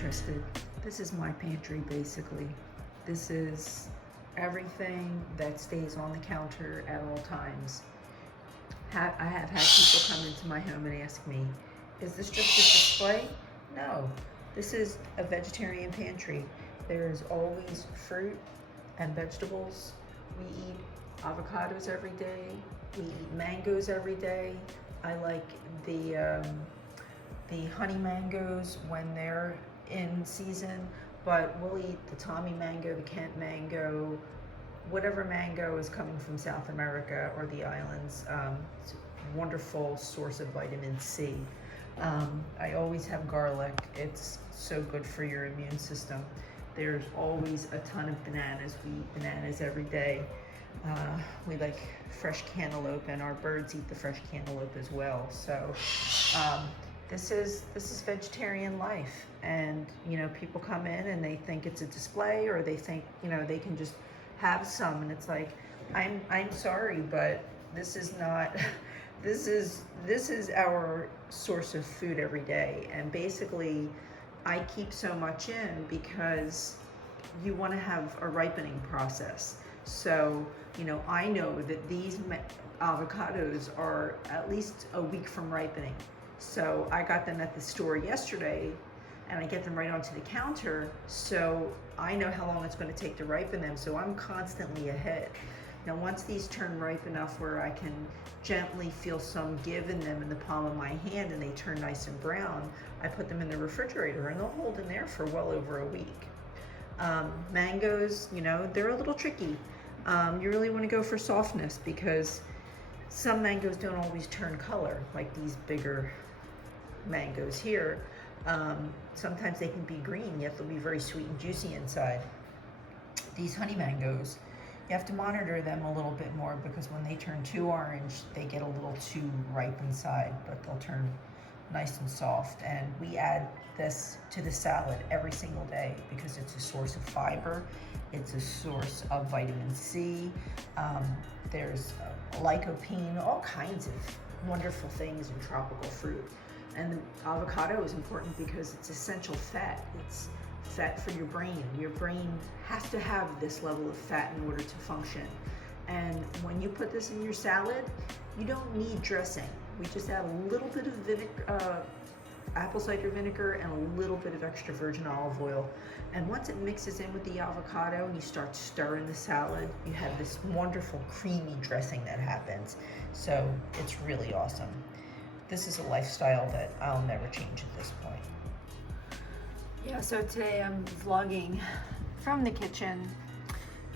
interested, this is my pantry basically. This is everything that stays on the counter at all times. I have had people come into my home and ask me, is this just a display? No, this is a vegetarian pantry. There's always fruit and vegetables. We eat avocados every day. We eat mangoes every day. I like the honey mangoes when they're in season, but we'll eat the Tommy mango, the Kent mango, whatever mango is coming from South America or the islands. It's a wonderful source of vitamin C. I always have garlic. It's so good for your immune system. There's always a ton of bananas. We eat bananas every day. We like fresh cantaloupe, and our birds eat the fresh cantaloupe as well. So this is vegetarian life. And people come in and they think it's a display, or they think they can just have some, and it's like, I'm sorry, but this is not this is our source of food every day. And basically I keep so much in because you want to have a ripening process. So I know that these avocados are at least a week from ripening. So I got them at the store yesterday, and I get them right onto the counter, so I know how long it's going to take to ripen them, so I'm constantly ahead. Now once these turn ripe enough where I can gently feel some give in them in the palm of my hand and they turn nice and brown, I put them in the refrigerator and they'll hold in there for well over a week. Mangoes, they're a little tricky. You really want to go for softness, because some mangoes don't always turn color, like these bigger mangoes here. Sometimes they can be green, yet they'll be very sweet and juicy inside. These honey mangoes, you have to monitor them a little bit more, because when they turn too orange, they get a little too ripe inside, but they'll turn nice and soft. And we add this to the salad every single day because it's a source of fiber, it's a source of vitamin C, there's lycopene, all kinds of wonderful things in tropical fruit. And the avocado is important because it's essential fat. It's fat for your brain. Your brain has to have this level of fat in order to function. And when you put this in your salad, you don't need dressing. We just add a little bit of vinegar, apple cider vinegar, and a little bit of extra virgin olive oil. And once it mixes in with the avocado and you start stirring the salad, you have this wonderful creamy dressing that happens. So it's really awesome. This is a lifestyle that I'll never change at this point. Yeah, so today I'm vlogging from the kitchen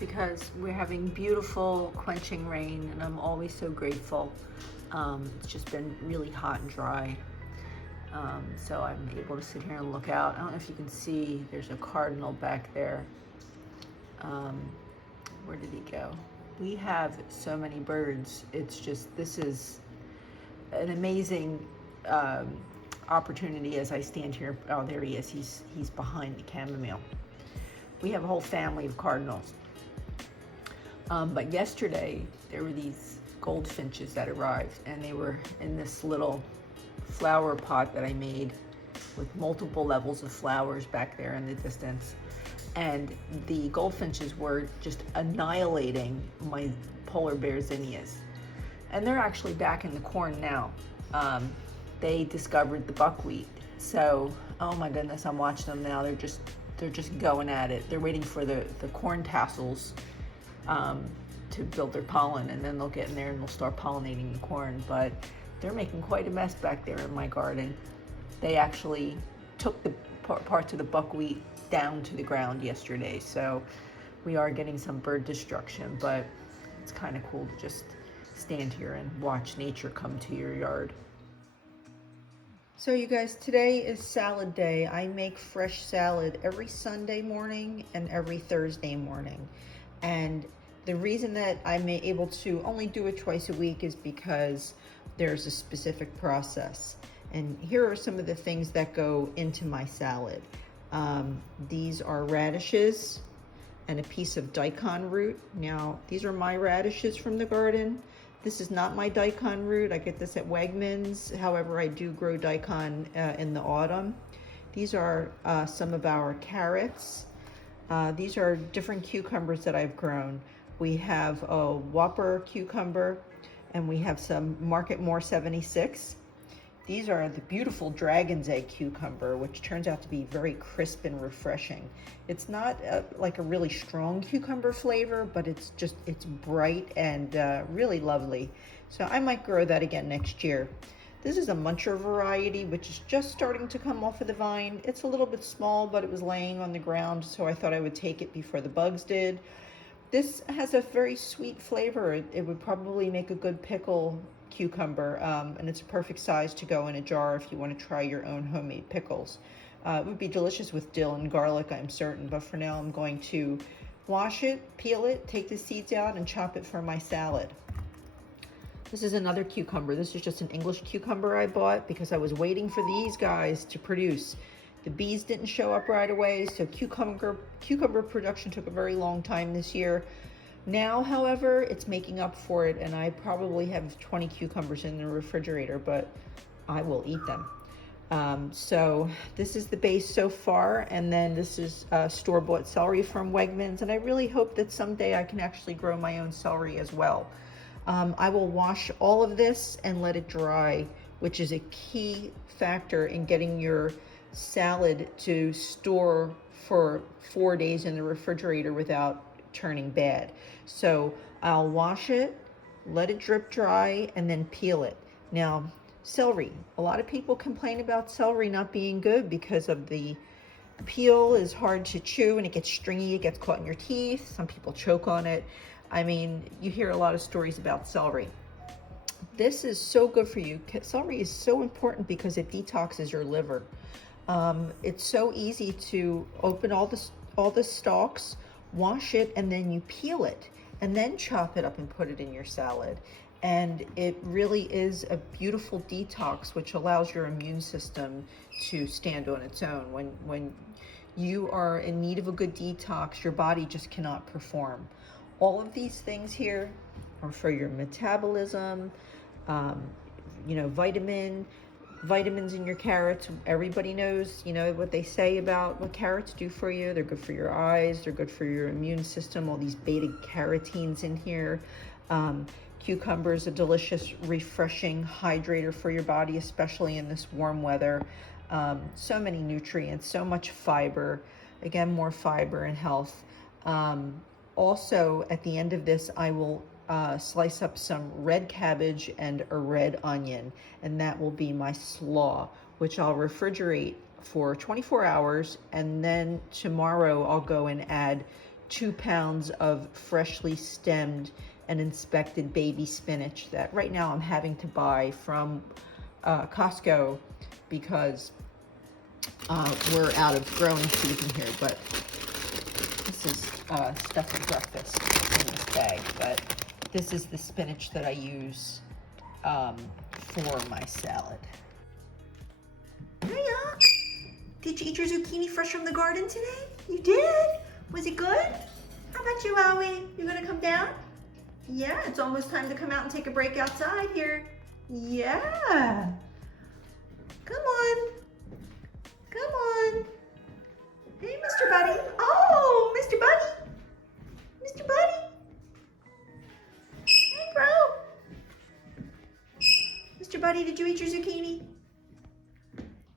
because we're having beautiful quenching rain, and I'm always so grateful. It's just been really hot and dry. So I'm able to sit here and look out. I don't know if you can see, there's a cardinal back there. Where did he go? We have so many birds. It's just, this is an amazing opportunity as I stand here. Oh, there he is. He's behind the chamomile. We have a whole family of cardinals. But yesterday there were these goldfinches that arrived, and they were in this little flower pot that I made with multiple levels of flowers back there in the distance. And the goldfinches were just annihilating my polar bear zinnias. And they're actually back in the corn now. They discovered the buckwheat. So, oh my goodness, I'm watching them now. They're just going at it. They're waiting for the corn tassels to build their pollen, and then they'll get in there and they'll start pollinating the corn. But they're making quite a mess back there in my garden. They actually took the parts of the buckwheat down to the ground yesterday. So we are getting some bird destruction, but it's kind of cool to just stand here and watch nature come to your yard. So you guys, today is salad day. I make fresh salad every Sunday morning and every Thursday morning. And the reason that I'm able to only do it twice a week is because there's a specific process. And here are some of the things that go into my salad. These are radishes and a piece of daikon root. Now, these are my radishes from the garden. This is not my daikon root. I get this at Wegmans. However, I do grow daikon in the autumn. These are some of our carrots. These are different cucumbers that I've grown. We have a Whopper cucumber, and we have some Market More 76. These are the beautiful dragon's egg cucumber, which turns out to be very crisp and refreshing. It's not like a really strong cucumber flavor, but it's bright and really lovely. So I might grow that again next year. This is a muncher variety, which is just starting to come off of the vine. It's a little bit small, but it was laying on the ground, so I thought I would take it before the bugs did. This has a very sweet flavor. It would probably make a good pickle cucumber, and it's a perfect size to go in a jar if you want to try your own homemade pickles. It would be delicious with dill and garlic, I'm certain, but for now I'm going to wash it, peel it, take the seeds out, and chop it for my salad. This is another cucumber. This is just an English cucumber I bought because I was waiting for these guys to produce. The bees didn't show up right away, so cucumber production took a very long time this year. Now, however, it's making up for it, and I probably have 20 cucumbers in the refrigerator, but I will eat them. So this is the base so far, and then this is store-bought celery from Wegmans, and I really hope that someday I can actually grow my own celery as well. I will wash all of this and let it dry, which is a key factor in getting your salad to store for 4 days in the refrigerator without turning bad. So I'll wash it, let it drip dry, and then peel it. Now, celery. A lot of people complain about celery not being good because of the peel is hard to chew and it gets stringy, it gets caught in your teeth. Some people choke on it. I mean, you hear a lot of stories about celery. This is so good for you. Celery is so important because it detoxes your liver. It's so easy to open all the stalks, wash it, and then you peel it, and then chop it up and put it in your salad. And it really is a beautiful detox, which allows your immune system to stand on its own. When you are in need of a good detox, your body just cannot perform. All of these things here are for your metabolism, vitamins in your carrots. Everybody knows, what they say about what carrots do for you. They're good for your eyes. They're good for your immune system. All these beta carotenes in here. Cucumbers, a delicious, refreshing hydrator for your body, especially in this warm weather. So many nutrients, so much fiber. Again, more fiber and health. Also, at the end of this, I will slice up some red cabbage and a red onion, and that will be my slaw, which I'll refrigerate for 24 hours, and then tomorrow I'll go and add 2 pounds of freshly stemmed and inspected baby spinach that right now I'm having to buy from Costco because we're out of growing season here, but this is stuff for breakfast in this bag, but this is the spinach that I use for my salad. Hiya! Did you eat your zucchini fresh from the garden today? You did? Was it good? How about you, Howie? You gonna come down? Yeah, it's almost time to come out and take a break outside here. Yeah. Come on. Come on. Hey, Mr. Buddy. Oh, Mr. Buddy. Mr. Buddy. Hey, bro. Mr. Buddy, did you eat your zucchini?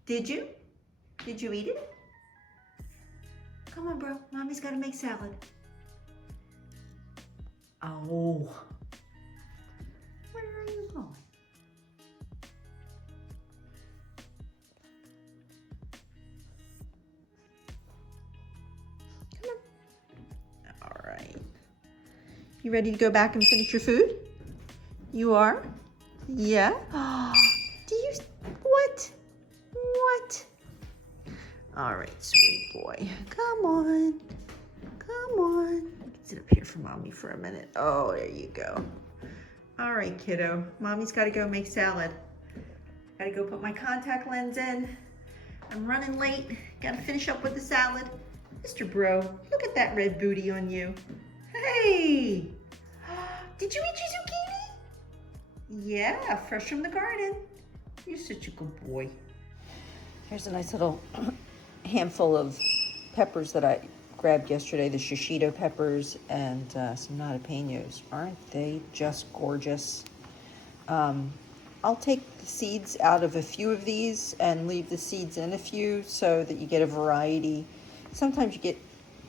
Did you? Did you eat it? Come on, bro. Mommy's got to make salad. Oh. Where are you going? Come on. All right. You ready to go back and finish your food? You are? Yeah? Do you, what? What? All right, sweet boy. Come on. Come on. Sit up here for mommy for a minute. Oh, there you go. All right, kiddo. Mommy's got to go make salad. Got to go put my contact lens in. I'm running late. Got to finish up with the salad. Mr. Bro, look at that red booty on you. Hey! Did you eat your zucchini? Yeah, fresh from the garden. You're such a good boy. Here's a nice little handful of peppers that I grabbed yesterday, the shishito peppers and some jalapenos. Aren't they just gorgeous? I'll take the seeds out of a few of these and leave the seeds in a few so that you get a variety. Sometimes you get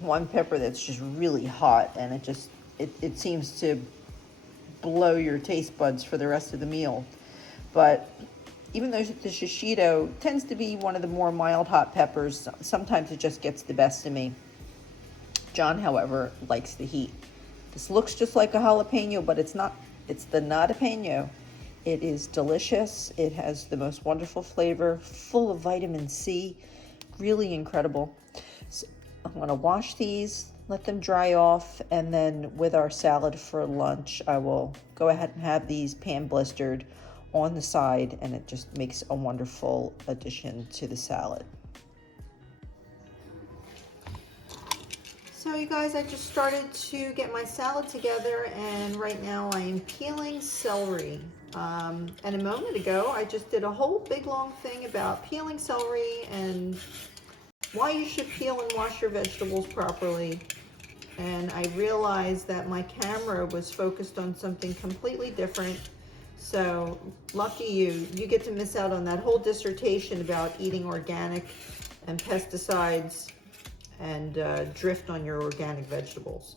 one pepper that's just really hot and it seems to blow your taste buds for the rest of the meal. But even though the shishito tends to be one of the more mild hot peppers, sometimes it just gets the best of me. John, however, likes the heat. This looks just like a jalapeno, but it's not. It's the nutapeno. It is delicious. It has the most wonderful flavor, full of vitamin C, really incredible. So I'm going to wash these, let them dry off, and then with our salad for lunch, I will go ahead and have these pan blistered on the side, and it just makes a wonderful addition to the salad. So you guys, I just started to get my salad together, and right now I am peeling celery. And a moment ago, I just did a whole big long thing about peeling celery and why you should peel and wash your vegetables properly. And I realized that my camera was focused on something completely different. So lucky you get to miss out on that whole dissertation about eating organic and pesticides and drift on your organic vegetables.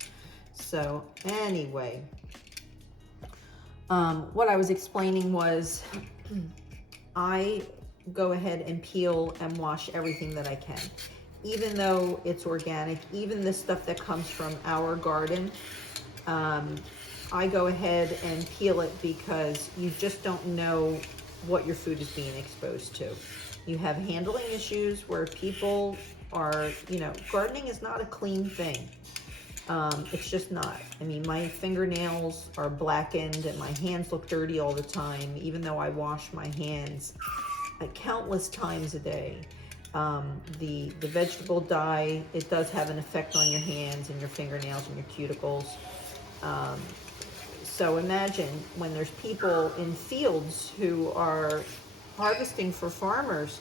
So anyway, what I was explaining was I go ahead and peel and wash everything that I can. Even though it's organic, even the stuff that comes from our garden, I go ahead and peel it because you just don't know what your food is being exposed to. You have handling issues where people are, gardening is not a clean thing. It's just not. I mean, my fingernails are blackened and my hands look dirty all the time, even though I wash my hands countless times a day. The vegetable dye, it does have an effect on your hands and your fingernails and your cuticles. So imagine when there's people in fields who are harvesting for farmers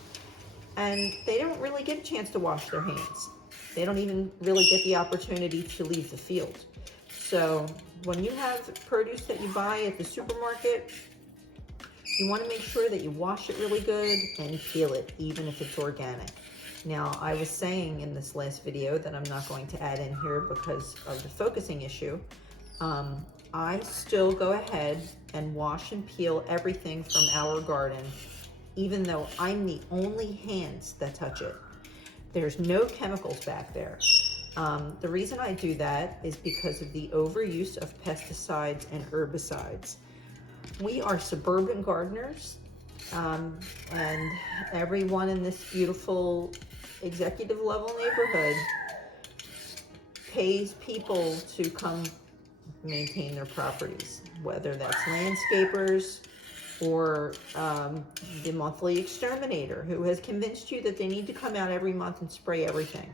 and they don't really get a chance to wash their hands. They don't even really get the opportunity to leave the field. So when you have produce that you buy at the supermarket, you want to make sure that you wash it really good and peel it, even if it's organic. Now, I was saying in this last video that I'm not going to add in here because of the focusing issue. I still go ahead and wash and peel everything from our garden, even though I'm the only hands that touch it. There's no chemicals back there. The reason I do that is because of the overuse of pesticides and herbicides. We are suburban gardeners, and everyone in this beautiful executive level neighborhood pays people to come maintain their properties, whether that's landscapers or the monthly exterminator who has convinced you that they need to come out every month and spray everything.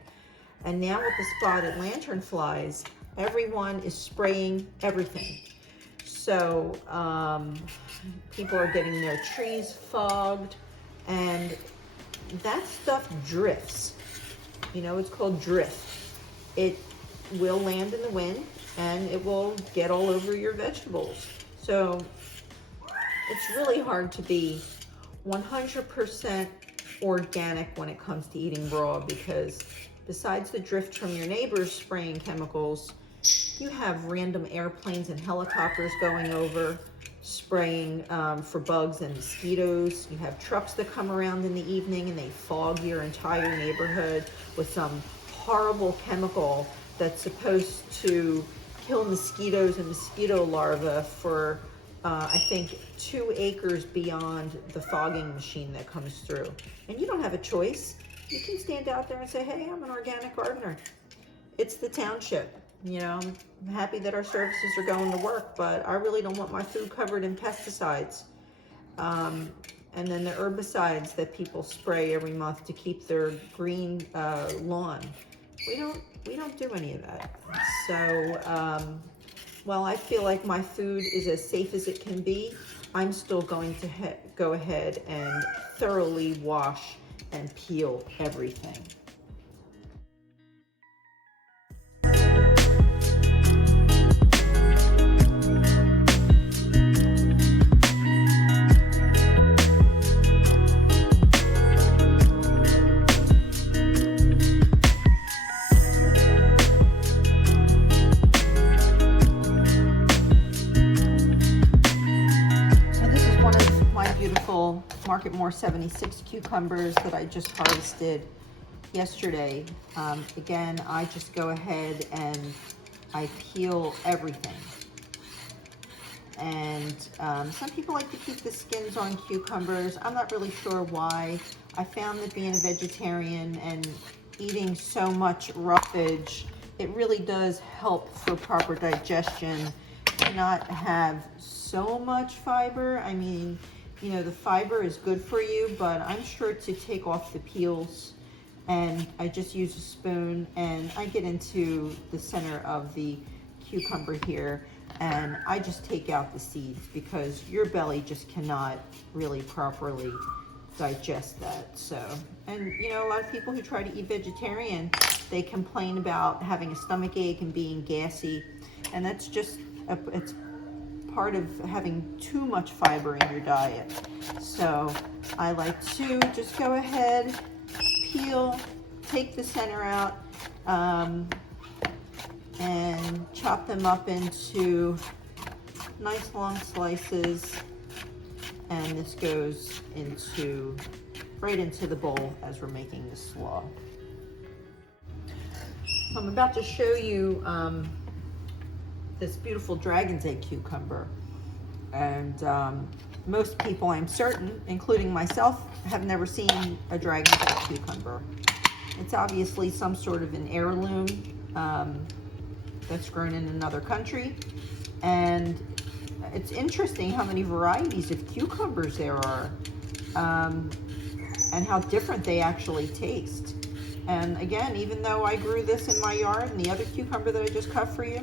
And now with the spotted lanternflies, everyone is spraying everything. So people are getting their trees fogged, and that stuff drifts. It's called drift. It will land in the wind and it will get all over your vegetables. So it's really hard to be 100% organic when it comes to eating raw, because besides the drift from your neighbors spraying chemicals, you have random airplanes and helicopters going over spraying for bugs and mosquitoes. You have trucks that come around in the evening and they fog your entire neighborhood with some horrible chemical that's supposed to kill mosquitoes and mosquito larvae for I think 2 acres beyond the fogging machine that comes through. And you don't have a choice. You can stand out there and say, hey, I'm an organic gardener. It's the township. I'm happy that our services are going to work, but I really don't want my food covered in pesticides. And then the herbicides that people spray every month to keep their green lawn. We don't do any of that. So, while I feel like my food is as safe as it can be, I'm still going to go ahead and thoroughly wash and peel everything. Market More 76 cucumbers that I just harvested yesterday. Again, I just go ahead and I peel everything. And some people like to keep the skins on cucumbers. I'm not really sure why. I found that being a vegetarian and eating so much roughage, it really does help for proper digestion to not have so much fiber. I mean, you know, the fiber is good for you, but I'm sure to take off the peels, and I just use a spoon and I get into the center of the cucumber here and I just take out the seeds, because your belly just cannot really properly digest that. So, and you know, a lot of people who try to eat vegetarian, they complain about having a stomach ache and being gassy, and that's just it's part of having too much fiber in your diet. So I like to just go ahead, peel, take the center out, and chop them up into nice long slices, and this goes right into the bowl as we're making the slaw. So I'm about to show you this beautiful dragon's egg cucumber, and most people, I'm certain, including myself, have never seen a dragon's egg cucumber. It's obviously some sort of an heirloom that's grown in another country, and it's interesting how many varieties of cucumbers there are, and how different they actually taste. And again, even though I grew this in my yard and the other cucumber that I just cut for you,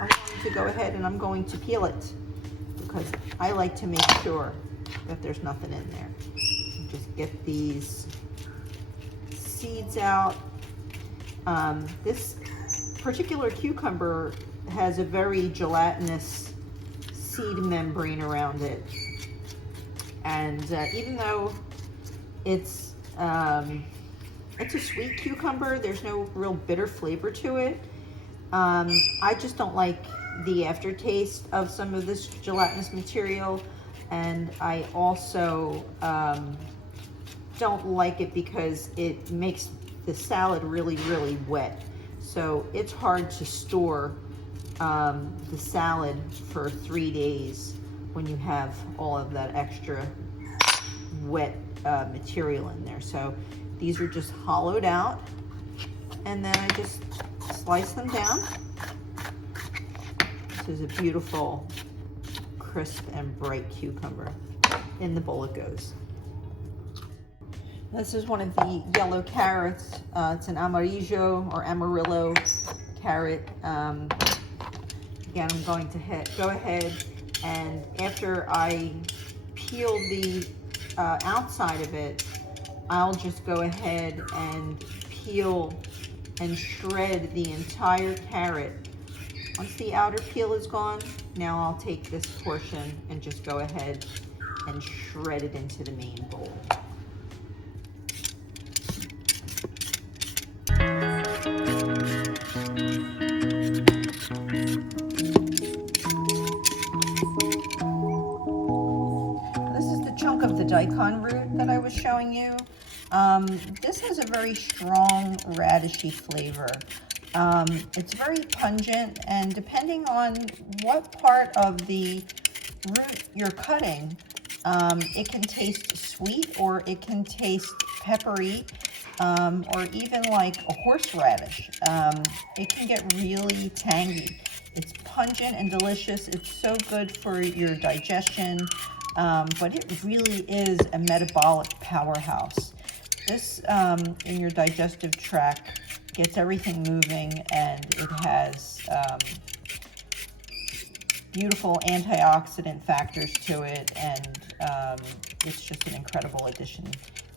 I'm going to go ahead and I'm going to peel it, because I like to make sure that there's nothing in there. Just get these seeds out. This particular cucumber has a very gelatinous seed membrane around it, and even though it's a sweet cucumber, there's no real bitter flavor to it. I just don't like the aftertaste of some of this gelatinous material, and I also don't like it because it makes the salad really, really wet. So it's hard to store the salad for 3 days when you have all of that extra wet material in there. So these are just hollowed out, and then I just slice them down. This is a beautiful, crisp and bright cucumber. In the bowl it goes. This is one of the yellow carrots. It's an amarillo or amarillo carrot. Again, I'm going to go ahead, and after I peel the outside of it, I'll just go ahead and peel and shred the entire carrot. Once the outer peel is gone, now I'll take this portion and just go ahead and shred it into the main bowl. This is the chunk of the daikon root that I was showing you. This has a very strong radishy flavor. It's very pungent, and depending on what part of the root you're cutting, it can taste sweet, or it can taste peppery, or even like a horseradish. It can get really tangy. It's pungent and delicious. It's so good for your digestion, but it really is a metabolic powerhouse. This, in your digestive tract, gets everything moving, and it has beautiful antioxidant factors to it, and it's just an incredible addition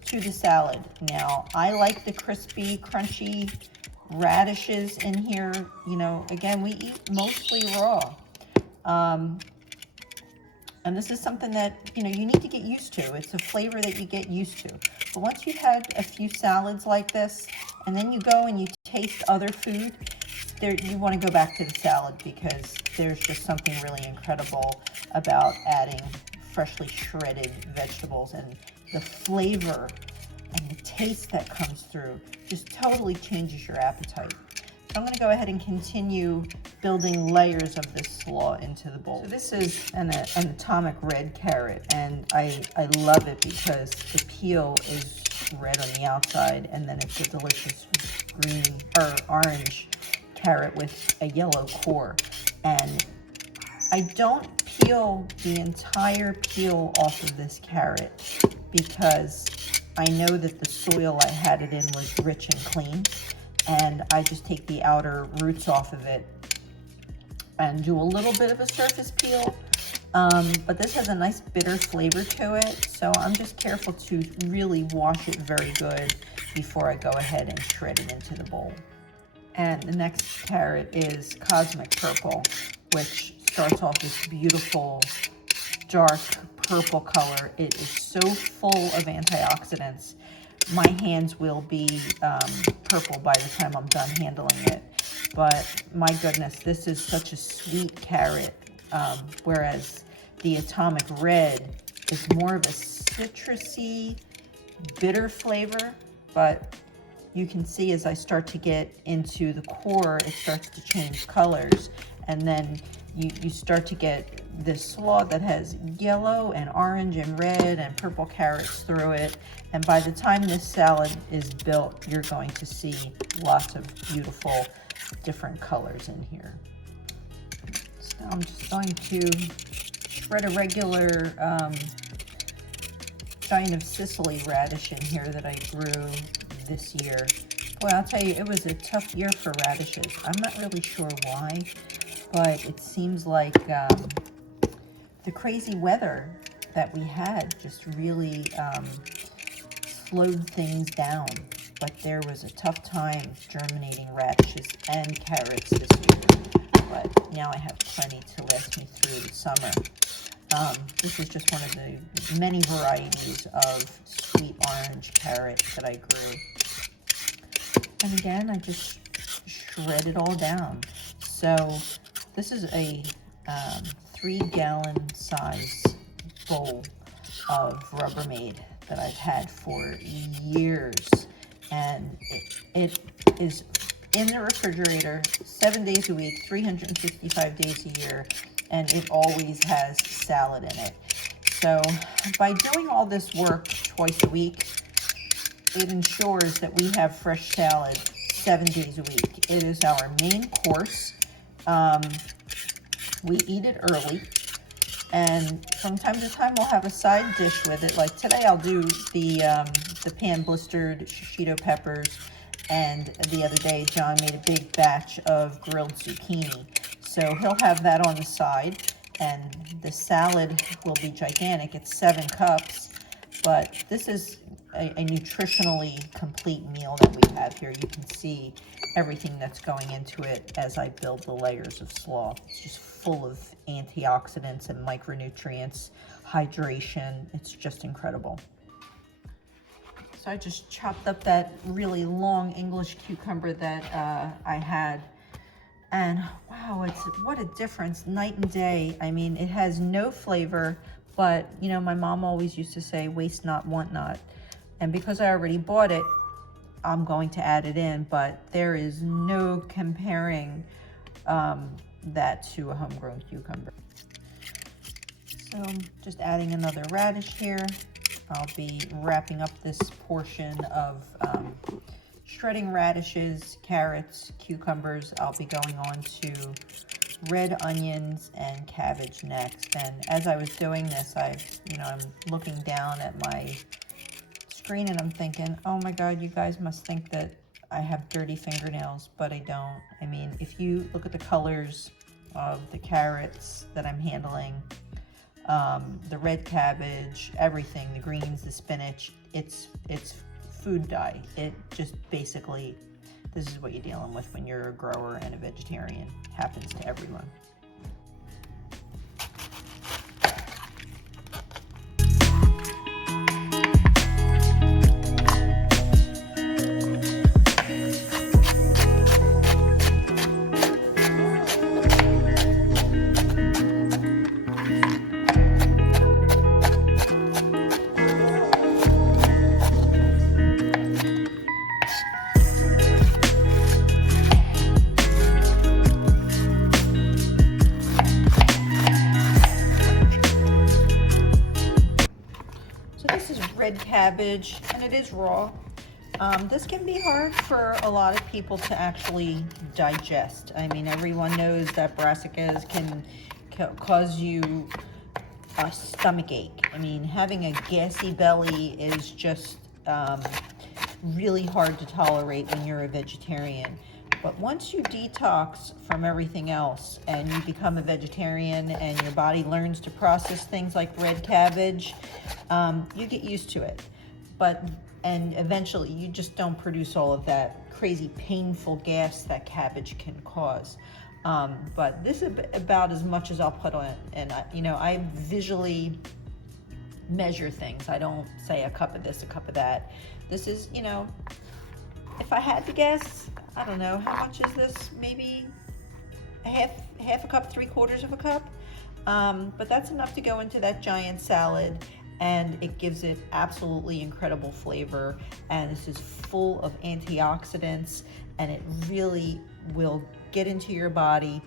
to the salad. Now, I like the crispy, crunchy radishes in here. You know, again, we eat mostly raw. And this is something that, you know, you need to get used to. It's a flavor that you get used to. But once you've had a few salads like this, and then you go and you taste other food, you want to go back to the salad, because there's just something really incredible about adding freshly shredded vegetables and the flavor and the taste that comes through just totally changes your appetite. So I'm going to go ahead and continue building layers of this slaw into the bowl. So this is an atomic red carrot, and I love it because the peel is red on the outside, and then it's a delicious green or orange carrot with a yellow core. And I don't peel the entire peel off of this carrot because I know that the soil I had it in was rich and clean, and I just take the outer roots off of it and do a little bit of a surface peel. But this has a nice bitter flavor to it, so I'm just careful to really wash it very good before I go ahead and shred it into the bowl. And the next carrot is cosmic purple, which starts off this beautiful dark purple color. It is so full of antioxidants. My hands will be purple by the time I'm done handling it. But my goodness, this is such a sweet carrot, whereas the atomic red is more of a citrusy, bitter flavor. But you can see as I start to get into the core, it starts to change colors. And then you start to get this slaw that has yellow and orange and red and purple carrots through it. And by the time this salad is built, you're going to see lots of beautiful different colors in here. So I'm just going to shred a regular giant of Sicily radish in here that I grew this year. Boy, I'll tell you, it was a tough year for radishes. I'm not really sure why, but it seems like the crazy weather that we had just really slowed things down. But there was a tough time germinating radishes and carrots this year. But now I have plenty to last me through the summer. This is just one of the many varieties of sweet orange carrot that I grew. And again, I just shred it all down. So this is a 3-gallon size bowl of Rubbermaid that I've had for years. And it is in the refrigerator 7 days a week, 365 days a year, and it always has salad in it. So by doing all this work twice a week, it ensures that we have fresh salad 7 days a week. It is our main course. We eat it early, and from time to time we'll have a side dish with it. Like today I'll do the pan blistered shishito peppers, and the other day John made a big batch of grilled zucchini. So he'll have that on the side, and the salad will be gigantic. It's 7 cups, but this is a nutritionally complete meal that we have here. You can see everything that's going into it as I build the layers of slaw. It's just full of antioxidants and micronutrients, hydration. It's just incredible. So I just chopped up that really long English cucumber that I had. And wow, what a difference, night and day. I mean, it has no flavor, but you know, my mom always used to say, waste not, want not. And because I already bought it, I'm going to add it in, but there is no comparing that to a homegrown cucumber. So I'm just adding another radish here. I'll be wrapping up this portion of shredding radishes, carrots, cucumbers. I'll be going on to red onions and cabbage next. And as I was doing this, I'm looking down at my screen and I'm thinking, oh my God, you guys must think that I have dirty fingernails, but I don't. I mean, if you look at the colors of the carrots that I'm handling, the red cabbage, everything, the greens, the spinach, it's food dye. It just basically, this is what you're dealing with when you're a grower and a vegetarian. Happens to everyone. red cabbage, and it is raw. This can be hard for a lot of people to actually digest. I mean, everyone knows that brassicas can cause you a stomach ache. I mean, having a gassy belly is just really hard to tolerate when you're a vegetarian. But once you detox from everything else and you become a vegetarian and your body learns to process things like red cabbage, you get used to it. And eventually you just don't produce all of that crazy painful gas that cabbage can cause. But this is about as much as I'll put on it. And I visually measure things. I don't say a cup of this, a cup of that. This is, if I had to guess, I don't know, how much is this? Maybe half a cup, 3/4 of a cup. But that's enough to go into that giant salad, and it gives it absolutely incredible flavor. And this is full of antioxidants, and it really will get into your body.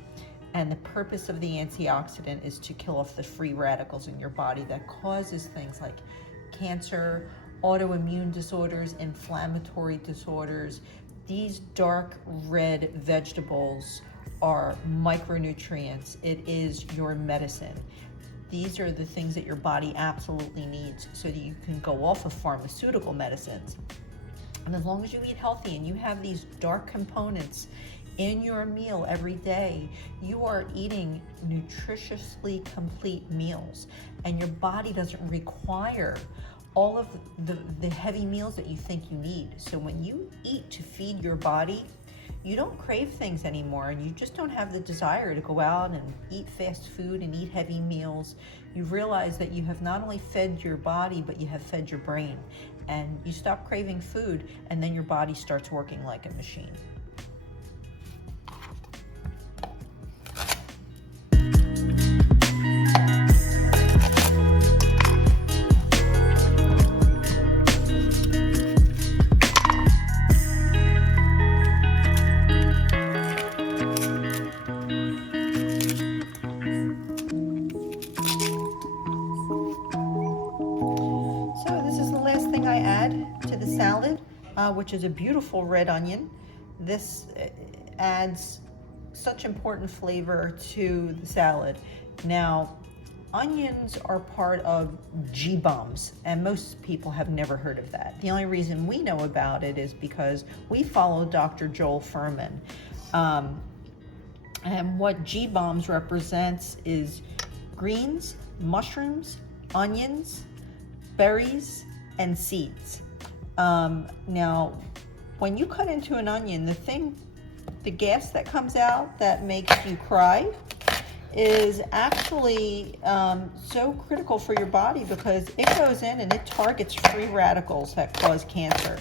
And the purpose of the antioxidant is to kill off the free radicals in your body that causes things like cancer, autoimmune disorders, inflammatory disorders. These dark red vegetables are micronutrients. It is your medicine. These are the things that your body absolutely needs so that you can go off of pharmaceutical medicines. And as long as you eat healthy and you have these dark components in your meal every day, you are eating nutritiously complete meals, and your body doesn't require all of the heavy meals that you think you need. So when you eat to feed your body, you don't crave things anymore, and you just don't have the desire to go out and eat fast food and eat heavy meals. You realize that you have not only fed your body, but you have fed your brain, and you stop craving food, and then your body starts working like a machine. I add to the salad, which is a beautiful red onion. This adds such important flavor to the salad. Now, onions are part of G-bombs, and most people have never heard of that. The only reason we know about it is because we follow Dr. Joel Fuhrman. And what G-bombs represents is greens, mushrooms, onions, berries, and seeds. Now, when you cut into an onion, the gas that comes out that makes you cry is actually so critical for your body, because it goes in and it targets free radicals that cause cancer.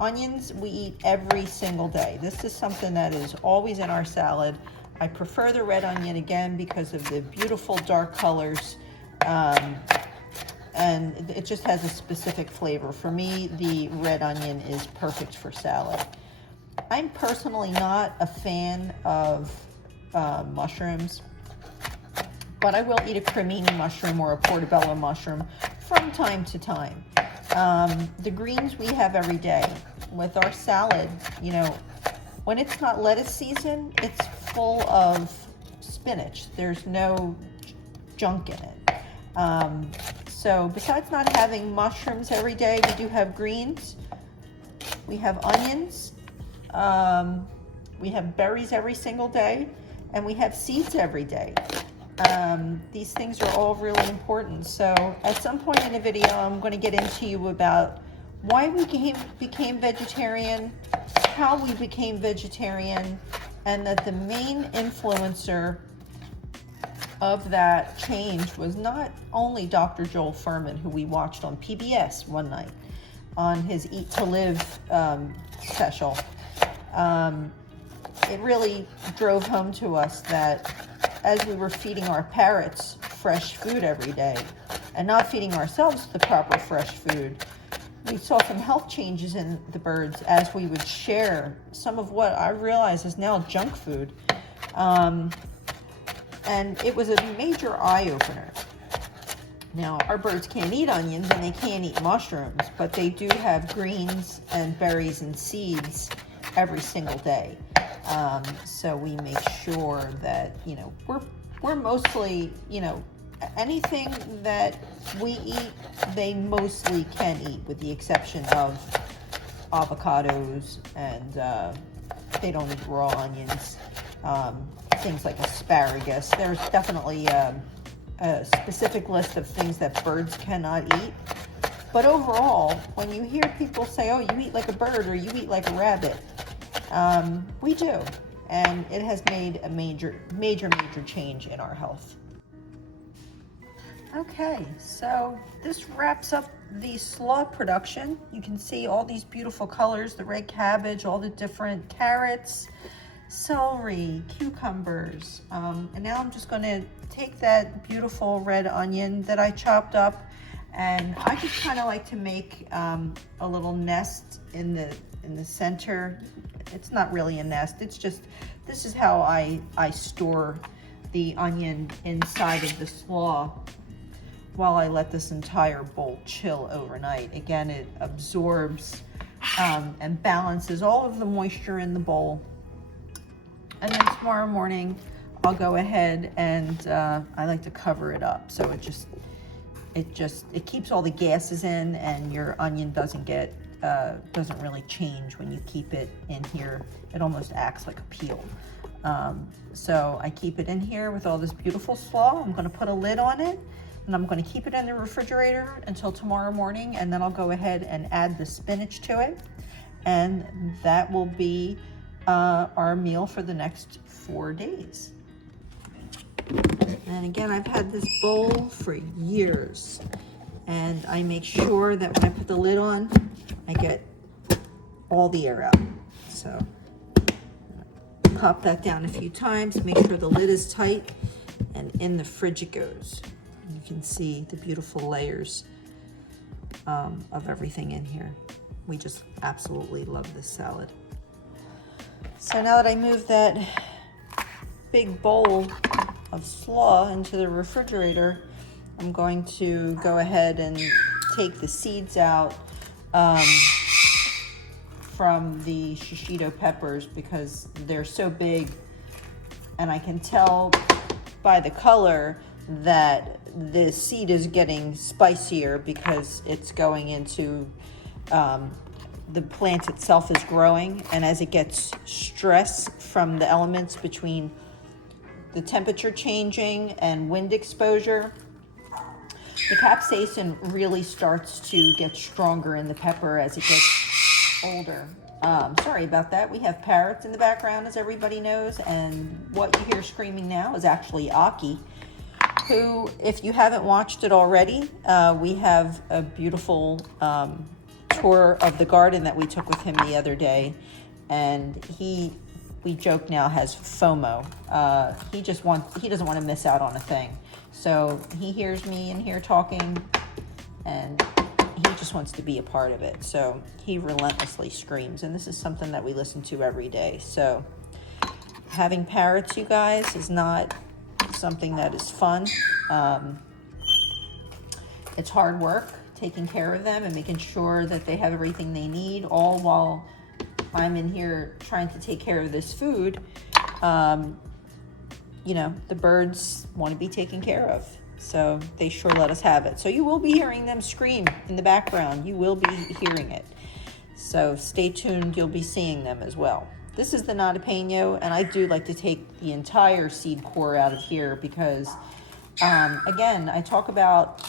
Onions we eat every single day. This is something that is always in our salad. I prefer the red onion, again, because of the beautiful dark colors. And it just has a specific flavor. For me, the red onion is perfect for salad. I'm personally not a fan of mushrooms, but I will eat a cremini mushroom or a portobello mushroom from time to time. The greens we have every day. With our salad, when it's not lettuce season, it's full of spinach. There's no junk in it. So besides not having mushrooms every day, we do have greens, we have onions, we have berries every single day, and we have seeds every day. These things are all really important. So at some point in the video, I'm going to get into you about why we became vegetarian, how we became vegetarian, and that the main influencer of that change was not only Dr. Joel Fuhrman, who we watched on PBS one night on his Eat to Live special. It really drove home to us that as we were feeding our parrots fresh food every day and not feeding ourselves the proper fresh food, we saw some health changes in the birds as we would share some of what I realize is now junk food. And it was a major eye-opener. Now, our birds can't eat onions and they can't eat mushrooms, but they do have greens and berries and seeds every single day. So we make sure that, you know, we're mostly, you know, anything that we eat, they mostly can eat, with the exception of avocados, and they don't eat raw onions. Things like asparagus. There's definitely a specific list of things that birds cannot eat. But overall, when you hear people say, oh, you eat like a bird or you eat like a rabbit, we do. And it has made a major change in our health. Okay, so this wraps up the slaw production. You can see all these beautiful colors, the red cabbage, all the different carrots, celery, cucumbers. And now I'm just going to take that beautiful red onion that I chopped up, and I just kind of like to make a little nest in the center. It's not really a nest, it's just, this is how I store the onion inside of the slaw while I let this entire bowl chill overnight. Again, it absorbs and balances all of the moisture in the bowl. And then tomorrow morning, I'll go ahead and I like to cover it up, so it keeps all the gases in, and your onion doesn't really change when you keep it in here. It almost acts like a peel. So I keep it in here with all this beautiful slaw. I'm going to put a lid on it, and I'm going to keep it in the refrigerator until tomorrow morning, and then I'll go ahead and add the spinach to it, and that will be our meal for the next 4 days. And again, I've had this bowl for years, and I make sure that when I put the lid on, I get all the air out. So pop that down a few times, make sure the lid is tight, and in the fridge it goes. You can see the beautiful layers of everything in here. We just absolutely love this salad. So now that I moved that big bowl of slaw into the refrigerator, I'm going to go ahead and take the seeds out from the shishito peppers, because they're so big, and I can tell by the color that the seed is getting spicier because it's going into the plant itself is growing, and as it gets stress from the elements between the temperature changing and wind exposure, the capsaicin really starts to get stronger in the pepper as it gets older. Sorry about that. We have parrots in the background, as everybody knows, and what you hear screaming now is actually Aki, who, if you haven't watched it already, we have a beautiful tour of the garden that we took with him the other day, and we joke now, has FOMO. He doesn't want to miss out on a thing. So he hears me in here talking, and he just wants to be a part of it. So he relentlessly screams, and this is something that we listen to every day. So having parrots, you guys, is not something that is fun. It's hard work taking care of them and making sure that they have everything they need, all while I'm in here trying to take care of this food. You know, the birds want to be taken care of, so they sure let us have it. So you will be hearing them scream in the background. You will be hearing it. So stay tuned. You'll be seeing them as well. This is the nutapeno, and I do like to take the entire seed core out of here because, again, I talk about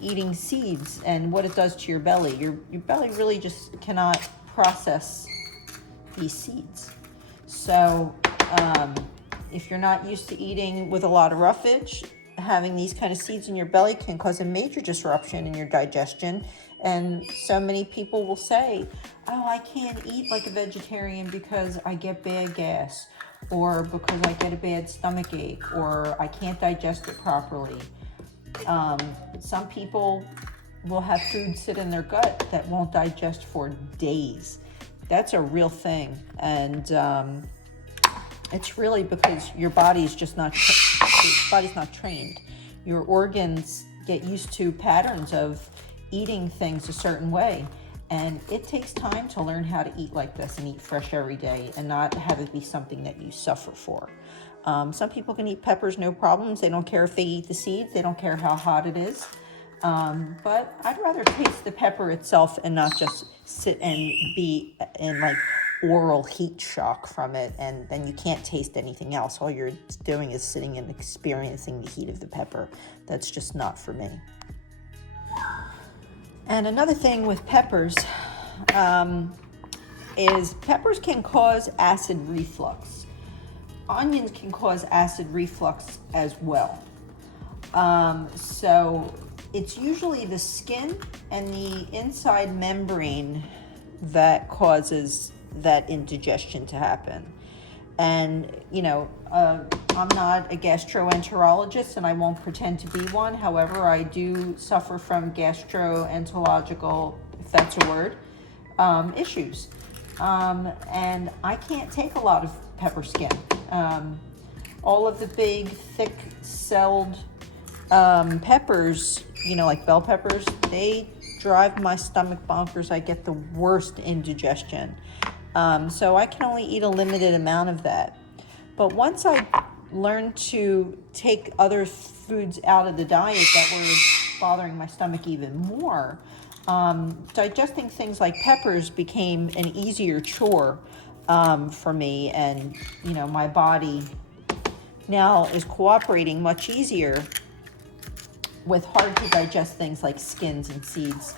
eating seeds and what it does to your belly. Your belly really just cannot process these seeds. So if you're not used to eating with a lot of roughage, having these kind of seeds in your belly can cause a major disruption in your digestion. And so many people will say, oh, I can't eat like a vegetarian because I get bad gas, or because I get a bad stomach ache, or I can't digest it properly. Some people will have food sit in their gut that won't digest for days. That's a real thing. And it's really because your body's just not, body's not trained. your organs get used to patterns of eating things a certain way. And it takes time to learn how to eat like this and eat fresh every day and not have it be something that you suffer for. Some people can eat peppers no problems. They don't care if they eat the seeds. They don't care how hot it is. But I'd rather taste the pepper itself and not just sit and be in like oral heat shock from it, and then you can't taste anything else. All you're doing is sitting and experiencing the heat of the pepper. That's just not for me. And another thing with peppers is peppers can cause acid reflux. Onions can cause acid reflux as well. So it's usually the skin and the inside membrane that causes that indigestion to happen. And, I'm not a gastroenterologist and I won't pretend to be one. However, I do suffer from gastroenterological, if that's a word, issues. And I can't take a lot of pepper skin. All of the big, thick-celled peppers, like bell peppers, they drive my stomach bonkers. I get the worst indigestion. So I can only eat a limited amount of that. But once I learned to take other foods out of the diet that were bothering my stomach even more, digesting things like peppers became an easier chore for me. And, my body now is cooperating much easier with hard to digest things like skins and seeds,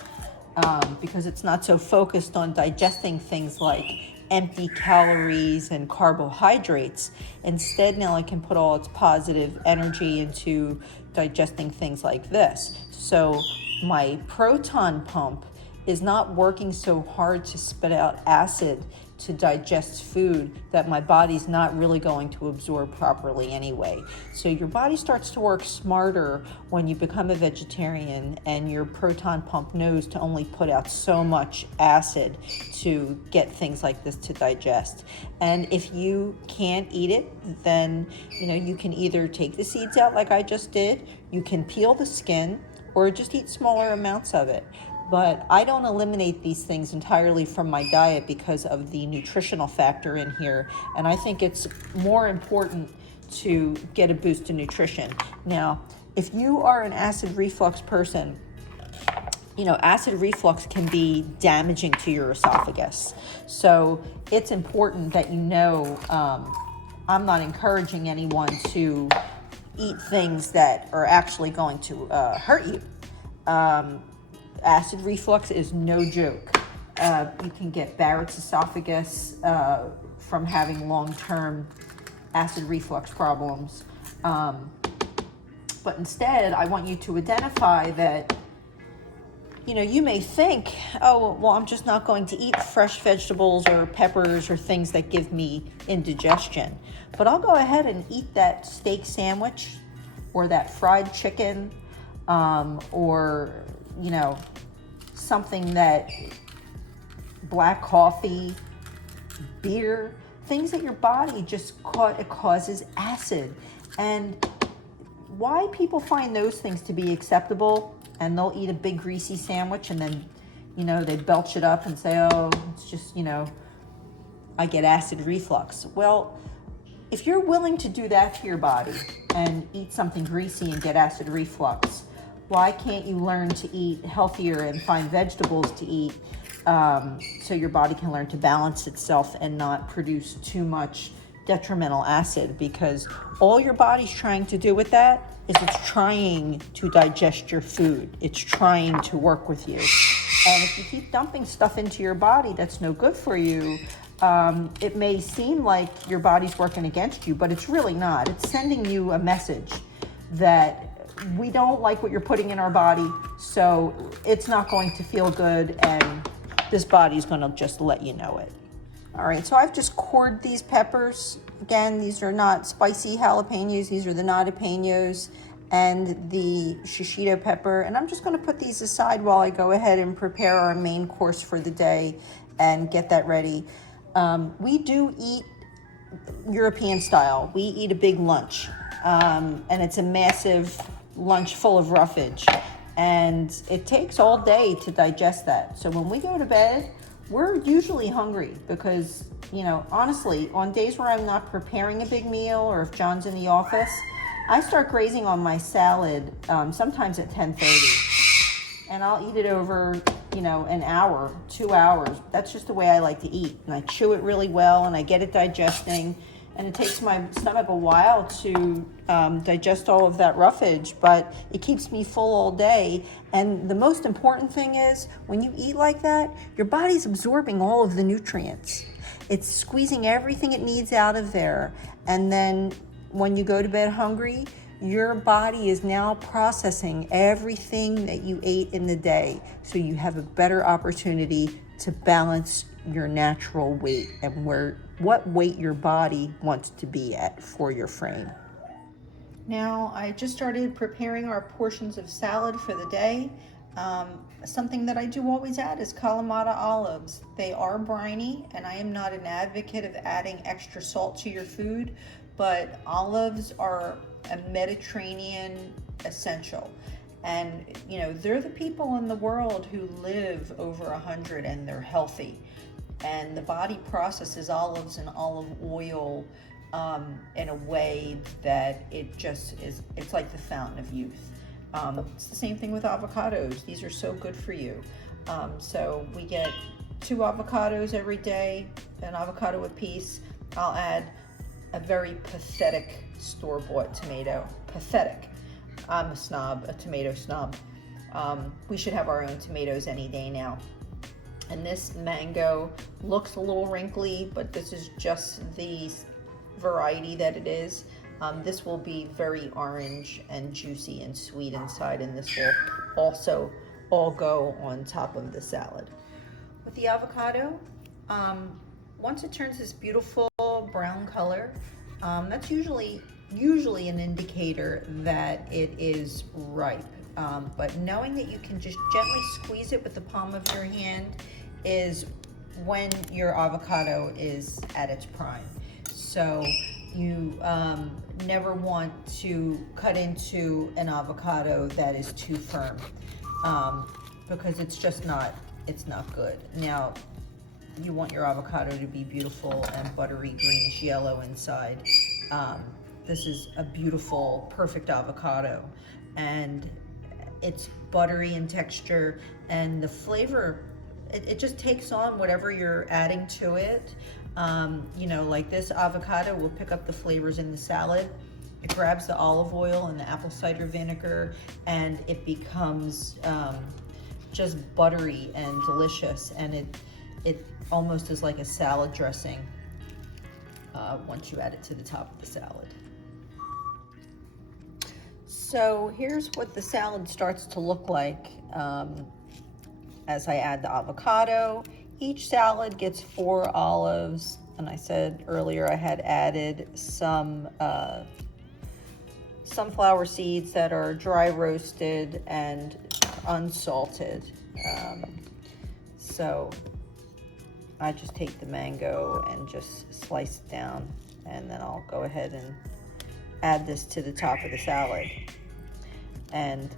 because it's not so focused on digesting things like empty calories and carbohydrates. Instead, now I can put all its positive energy into digesting things like this. So my proton pump is not working so hard to spit out acid to digest food that my body's not really going to absorb properly anyway. So your body starts to work smarter when you become a vegetarian, and your proton pump knows to only put out so much acid to get things like this to digest. And if you can't eat it, then you can either take the seeds out like I just did, you can peel the skin, or just eat smaller amounts of it. But I don't eliminate these things entirely from my diet because of the nutritional factor in here. And I think it's more important to get a boost in nutrition. Now, if you are an acid reflux person, acid reflux can be damaging to your esophagus. So it's important that I'm not encouraging anyone to eat things that are actually going to hurt you. Acid reflux is no joke. You can get Barrett's esophagus from having long-term acid reflux problems. But instead, I want you to identify that, you may think, oh, well, I'm just not going to eat fresh vegetables or peppers or things that give me indigestion. But I'll go ahead and eat that steak sandwich or that fried chicken or something that black coffee, beer, things that your body it causes acid. And why people find those things to be acceptable, and they'll eat a big greasy sandwich and then, they belch it up and say, oh, it's just, I get acid reflux. Well, if you're willing to do that to your body and eat something greasy and get acid reflux, why can't you learn to eat healthier and find vegetables to eat so your body can learn to balance itself and not produce too much detrimental acid? Because all your body's trying to do with that is it's trying to digest your food. It's trying to work with you. And if you keep dumping stuff into your body that's no good for you, it may seem like your body's working against you, but it's really not. It's sending you a message that we don't like what you're putting in our body, so it's not going to feel good, and this body's going to just let you know it. All right, so I've just cored these peppers. Again, these are not spicy jalapenos. These are the jalapenos and the shishito pepper. And I'm just going to put these aside while I go ahead and prepare our main course for the day and get that ready. We do eat European style. We eat a big lunch, and it's a massive lunch full of roughage. And it takes all day to digest that. So when we go to bed, we're usually hungry because, you know, honestly, on days where I'm not preparing a big meal or if John's in the office, I start grazing on my salad sometimes at 10:30. And I'll eat it over, you know, an hour, 2 hours. That's just the way I like to eat. And I chew it really well and I get it digesting. And it takes my stomach a while to digest all of that roughage, but it keeps me full all day. And the most important thing is, when you eat like that, your body's absorbing all of the nutrients. It's squeezing everything it needs out of there. And then when you go to bed hungry, your body is now processing everything that you ate in the day. So you have a better opportunity to balance your natural weight and what weight your body wants to be at for your frame. Now, I just started preparing our portions of salad for the day. Something that I do always add is Kalamata olives. They are briny, and I am not an advocate of adding extra salt to your food, but olives are a Mediterranean essential. And, you know, they're the people in the world who live over 100 and they're healthy. And the body processes olives and olive oil in a way that it just is, it's like the fountain of youth. It's the same thing with avocados. These are so good for you. So we get 2 avocados every day, an avocado apiece. I'll add a very pathetic store-bought tomato. Pathetic. I'm a snob, a tomato snob. We should have our own tomatoes any day now. And this mango looks a little wrinkly, but this is just the variety that it is. This will be very orange and juicy and sweet inside, and this will also all go on top of the salad. With the avocado, once it turns this beautiful brown color, that's usually an indicator that it is ripe. But knowing that you can just gently squeeze it with the palm of your hand is when your avocado is at its prime. So you never want to cut into an avocado that is too firm because it's just not, it's not good. Now, you want your avocado to be beautiful and buttery greenish yellow inside. This is a beautiful, perfect avocado, and it's buttery in texture, and the flavor, it just takes on whatever you're adding to it. You know, like this avocado will pick up the flavors in the salad. It grabs the olive oil and the apple cider vinegar, and it becomes just buttery and delicious, and it almost is like a salad dressing once you add it to the top of the salad. So here's what the salad starts to look like as I add the avocado. Each salad gets 4 olives, and I said earlier I had added some sunflower seeds that are dry roasted and unsalted. So I just take the mango and just slice it down, and then I'll go ahead and add this to the top of the salad. And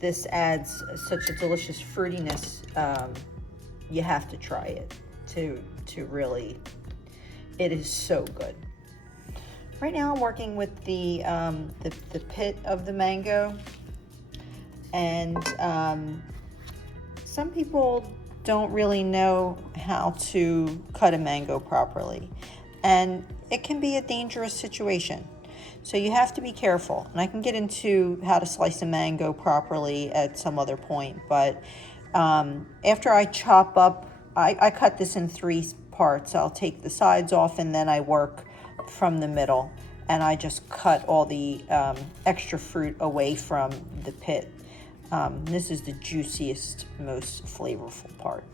this adds such a delicious fruitiness. You have to try it to really, it is so good. Right now I'm working with the pit of the mango, and some people don't really know how to cut a mango properly, and it can be a dangerous situation. So you have to be careful, and I can get into how to slice a mango properly at some other point, but after I chop up, I cut this in 3 parts. I'll take the sides off, and then I work from the middle, and I just cut all the extra fruit away from the pit. This is the juiciest, most flavorful part.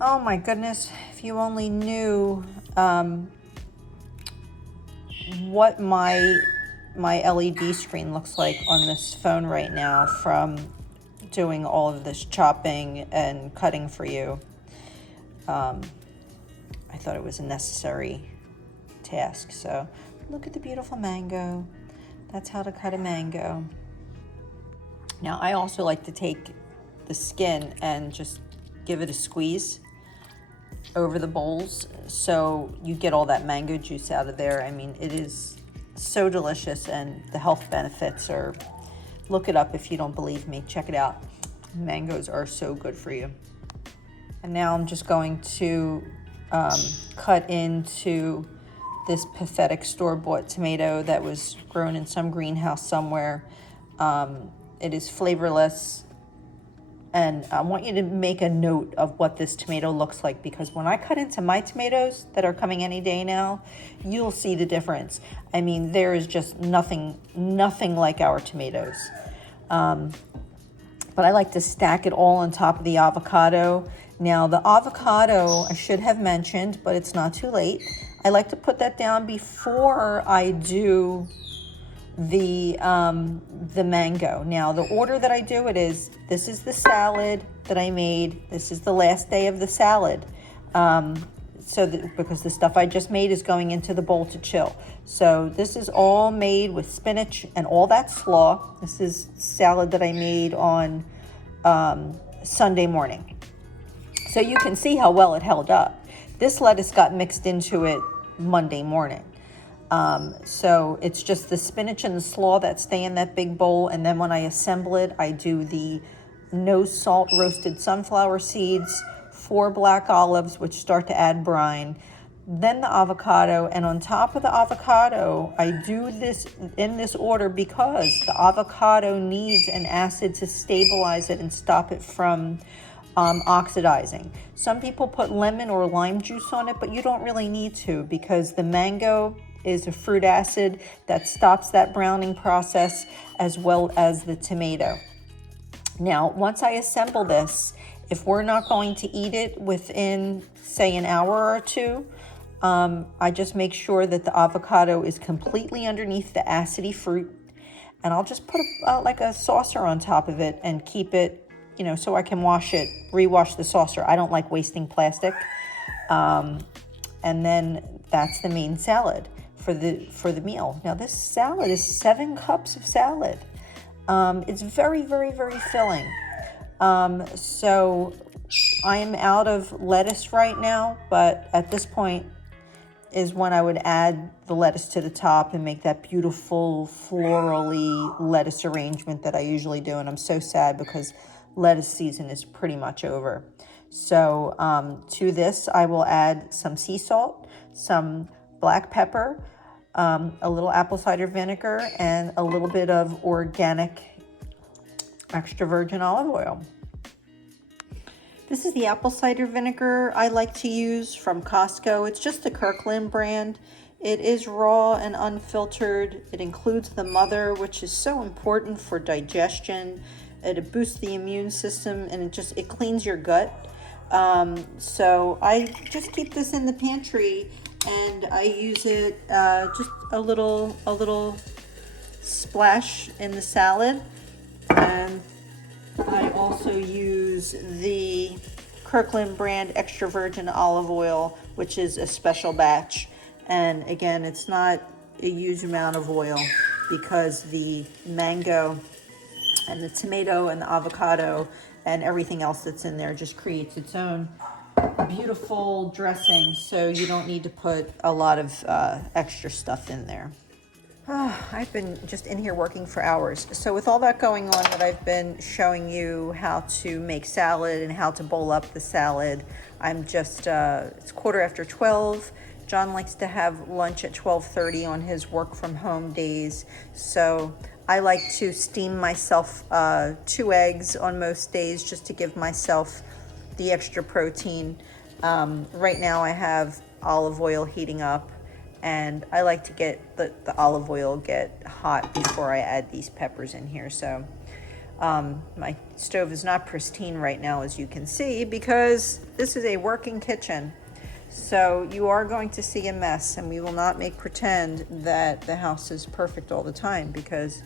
Oh my goodness, if you only knew what my LED screen looks like on this phone right now from doing all of this chopping and cutting for you. I thought it was a necessary task. So look at the beautiful mango. That's how to cut a mango. Now, I also like to take the skin and just give it a squeeze over the bowls so you get all that mango juice out of there. I mean, it is so delicious, and the health benefits are, look it up if you don't believe me. Check it out. Mangoes are so good for you. And now I'm just going to cut into this pathetic store-bought tomato that was grown in some greenhouse somewhere. It is flavorless, and I want you to make a note of what this tomato looks like, because when I cut into my tomatoes that are coming any day now, you'll see the difference. I mean, there is just nothing like our tomatoes. But I like to stack it all on top of the avocado. Now, the avocado, I should have mentioned, but it's not too late. I like to put that down before I do the mango. Now, the order that I do it is, this is the salad that I made. This is the last day of the salad. Because the stuff I just made is going into the bowl to chill. So this is all made with spinach and all that slaw. This is salad that I made on Sunday morning. So you can see how well it held up. This lettuce got mixed into it Monday morning. So it's just the spinach and the slaw that stay in that big bowl. And then when I assemble it, I do the no salt roasted sunflower seeds, 4 black olives, which start to add brine, then the avocado. And on top of the avocado, I do this in this order because the avocado needs an acid to stabilize it and stop it from oxidizing. Some people put lemon or lime juice on it, but you don't really need to, because the mango is a fruit acid that stops that browning process, as well as the tomato. Now, once I assemble this, if we're not going to eat it within, say, an hour or two, I just make sure that the avocado is completely underneath the acidy fruit, and I'll just put like a saucer on top of it and keep it, so I can rewash the saucer. I don't like wasting plastic. And then that's the main salad for the meal. Now, this salad is 7 cups of salad. It's very, very, very filling. So I'm out of lettuce right now, but at this point is when I would add the lettuce to the top and make that beautiful florally lettuce arrangement that I usually do. And I'm so sad because lettuce season is pretty much over. So to this, I will add some sea salt, some black pepper, a little apple cider vinegar, and a little bit of organic extra virgin olive oil. This is the apple cider vinegar I like to use from Costco. It's just the Kirkland brand. It is raw and unfiltered. It includes the mother, which is so important for digestion. It boosts the immune system, and it cleans your gut. So I just keep this in the pantry, and I use it just a little splash in the salad. And I also use the Kirkland brand extra virgin olive oil, which is a special batch. And again, it's not a huge amount of oil because the mango and the tomato and the avocado and everything else that's in there just creates its own beautiful dressing. So you don't need to put a lot of extra stuff in there. I've been just in here working for hours. So with all that going on, that I've been showing you how to make salad and how to bowl up the salad, I'm just, it's 12:15. John likes to have lunch at 12:30 on his work from home days. So I like to steam myself 2 eggs on most days just to give myself the extra protein. Right now I have olive oil heating up, and I like to get the olive oil get hot before I add these peppers in here. So my stove is not pristine right now, as you can see, because this is a working kitchen. So you are going to see a mess, and we will not make pretend that the house is perfect all the time, because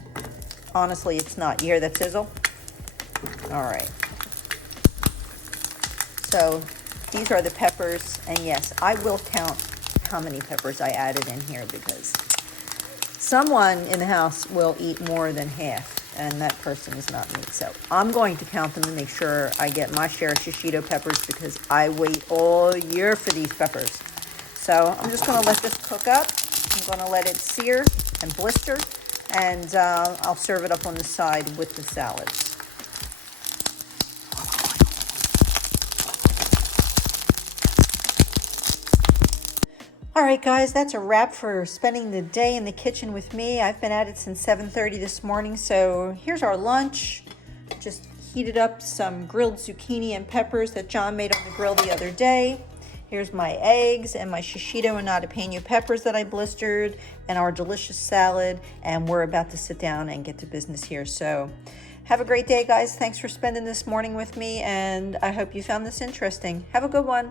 honestly, it's not. You hear that sizzle? All right. So these are the peppers, and yes, I will count how many peppers I added in here, because someone in the house will eat more than half, and that person is not me. So I'm going to count them and make sure I get my share of shishito peppers because I wait all year for these peppers. So I'm just going to let this cook up. I'm going to let it sear and blister, and I'll serve it up on the side with the salads. All right, guys, that's a wrap for spending the day in the kitchen with me. I've been at it since 7:30 this morning, so here's our lunch. Just heated up some grilled zucchini and peppers that John made on the grill the other day. Here's my eggs and my shishito and jalapeno peppers that I blistered, and our delicious salad, and we're about to sit down and get to business here. So have a great day, guys. Thanks for spending this morning with me, and I hope you found this interesting. Have a good one.